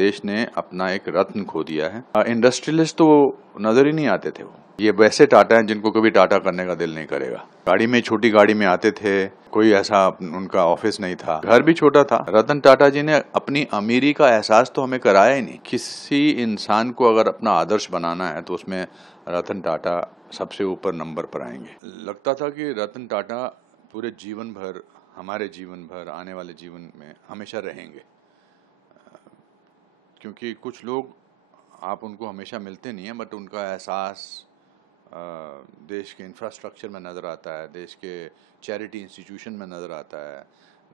देश ने अपना एक रत्न खो दिया है। इंडस्ट्रियलिस्ट तो नजर ही नहीं आते थे। वो ये वैसे टाटा हैं जिनको कभी टाटा करने का दिल नहीं करेगा। गाड़ी में, छोटी गाड़ी में आते थे, कोई ऐसा उनका ऑफिस नहीं था, घर भी छोटा था। रतन टाटा जी ने अपनी अमीरी का एहसास तो हमें कराया ही नहीं। किसी इंसान को अगर अपना आदर्श बनाना है तो उसमें रतन टाटा सबसे ऊपर नंबर पर आएंगे। लगता था कि रतन टाटा पूरे जीवन भर, हमारे जीवन भर, आने वाले जीवन में हमेशा रहेंगे, क्योंकि कुछ लोग आप उनको हमेशा मिलते नहीं हैं, बट उनका एहसास देश के इंफ्रास्ट्रक्चर में नज़र आता है, देश के चैरिटी इंस्टीट्यूशन में नज़र आता है,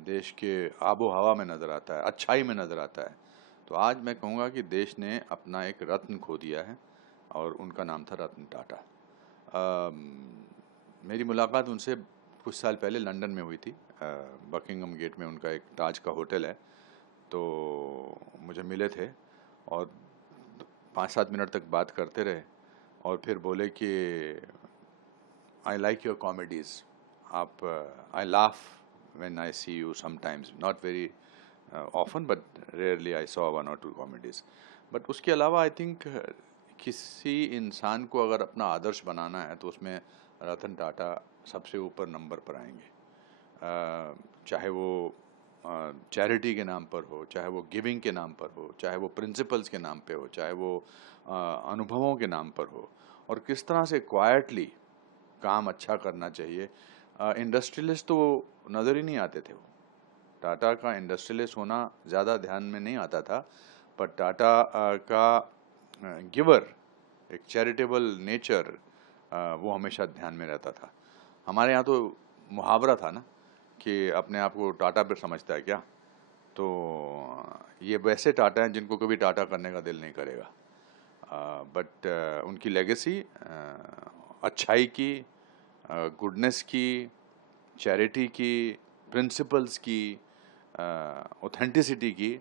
देश के आबो हवा में नज़र आता है, अच्छाई में नज़र आता है। तो आज मैं कहूँगा कि देश ने अपना एक रत्न खो दिया है और उनका नाम था रतन टाटा। मेरी मुलाकात उनसे कुछ साल पहले लंदन में हुई थी। बकिंगम गेट में उनका एक ताज का होटल है, तो मुझे मिले थे और 5-7 मिनट तक बात करते रहे और फिर बोले कि आई लाइक योर कॉमेडीज़, आप I laugh when I see you sometimes, not very often but rarely I saw 1 or 2 कॉमेडीज़। बट उसके अलावा आई थिंक किसी इंसान को अगर अपना आदर्श बनाना है तो उसमें रतन टाटा सबसे ऊपर नंबर पर आएंगे। चाहे वो चैरिटी के नाम पर हो, चाहे वो गिविंग के नाम पर हो, चाहे वो प्रिंसिपल्स के नाम पे हो, चाहे वो अनुभवों के नाम पर हो, और किस तरह से क्वाइटली काम अच्छा करना चाहिए। इंडस्ट्रियलिस्ट तो नज़र ही नहीं आते थे। वो टाटा का इंडस्ट्रियलिस्ट होना ज़्यादा ध्यान में नहीं आता था, पर टाटा का गिवर, एक चैरिटेबल नेचर, वो हमेशा ध्यान में रहता था। हमारे यहाँ तो मुहावरा था ना कि अपने आप को टाटा पर समझता है क्या, तो ये वैसे टाटा हैं जिनको कभी टाटा करने का दिल नहीं करेगा। बट उनकी लेगेसी अच्छाई की, गुडनेस की, चैरिटी की, प्रिंसिपल्स की, ऑथेंटिसिटी की,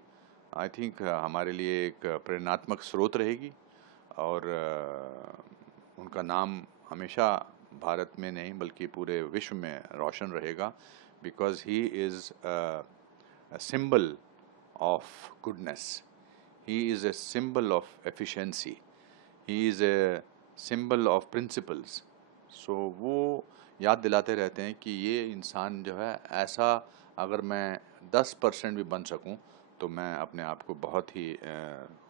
आई थिंक हमारे लिए एक प्रेरणात्मक स्रोत रहेगी। और उनका नाम हमेशा भारत में नहीं बल्कि पूरे विश्व में रोशन रहेगा, because he is a symbol of goodness, he is a symbol of efficiency, he is a symbol of principles. So वो याद दिलाते रहते हैं कि ये इंसान जो है, ऐसा अगर मैं 10% भी बन सकूं तो मैं अपने आप को बहुत ही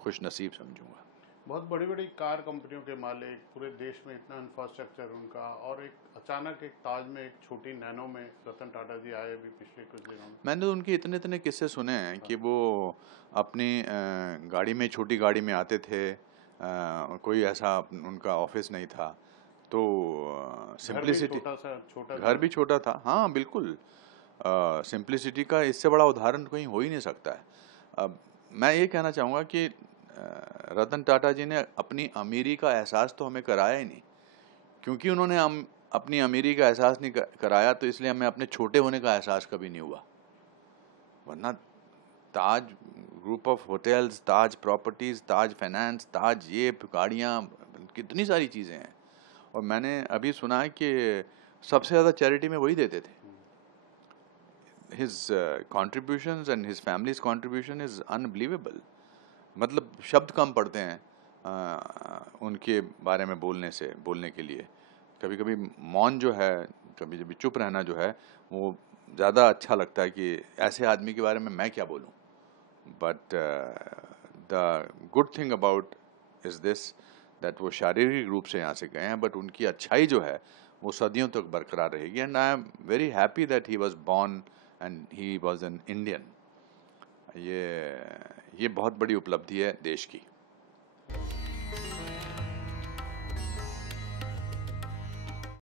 खुश नसीब समझूंगा। बहुत बड़ी बड़ी कार कंपनियों के मालिक, पूरे देश में इतना इंफ्रास्ट्रक्चर उनका, और एक अचानक एक ताज में, एक छोटी नैनो में रतन टाटा जी आए अभी पिछले कुछ दिनों में। मैंने तो उनके इतने इतने किस्से सुने हैं कि वो अपनी गाड़ी में, छोटी गाड़ी में आते थे, कोई ऐसा उनका ऑफिस नहीं था, तो सिंप्लिसिटी, घर भी छोटा था। हाँ बिल्कुल, सिंप्लिसिटी का इससे बड़ा उदाहरण कहीं हो ही नहीं सकता है। अब मैं ये कहना चाहूँगा कि रतन टाटा जी ने अपनी अमीरी का एहसास तो हमें कराया ही नहीं, क्योंकि उन्होंने अपनी अमीरी का एहसास नहीं कराया, तो इसलिए हमें अपने छोटे होने का एहसास कभी नहीं हुआ। वरना Taj group of hotels, Taj properties, Taj finance, Taj ये गाड़ियाँ, कितनी सारी चीज़ें हैं। और मैंने अभी सुना है कि सबसे ज़्यादा चैरिटी में वही देते थे। His contributions and his families contribution is unbelievable. मतलब शब्द कम पड़ते हैं उनके बारे में बोलने के लिए। कभी कभी मौन जो है, कभी कभी चुप रहना जो है, वो ज़्यादा अच्छा लगता है कि ऐसे आदमी के बारे में मैं क्या बोलूं। But the good thing about is this, that वो शारीरिक रूप से यहाँ से गए हैं, बट उनकी अच्छाई जो है वो सदियों तक बरकरार रहेगी। And I am very happy that he was born and he was an Indian. ये बहुत बड़ी उपलब्धि है देश की।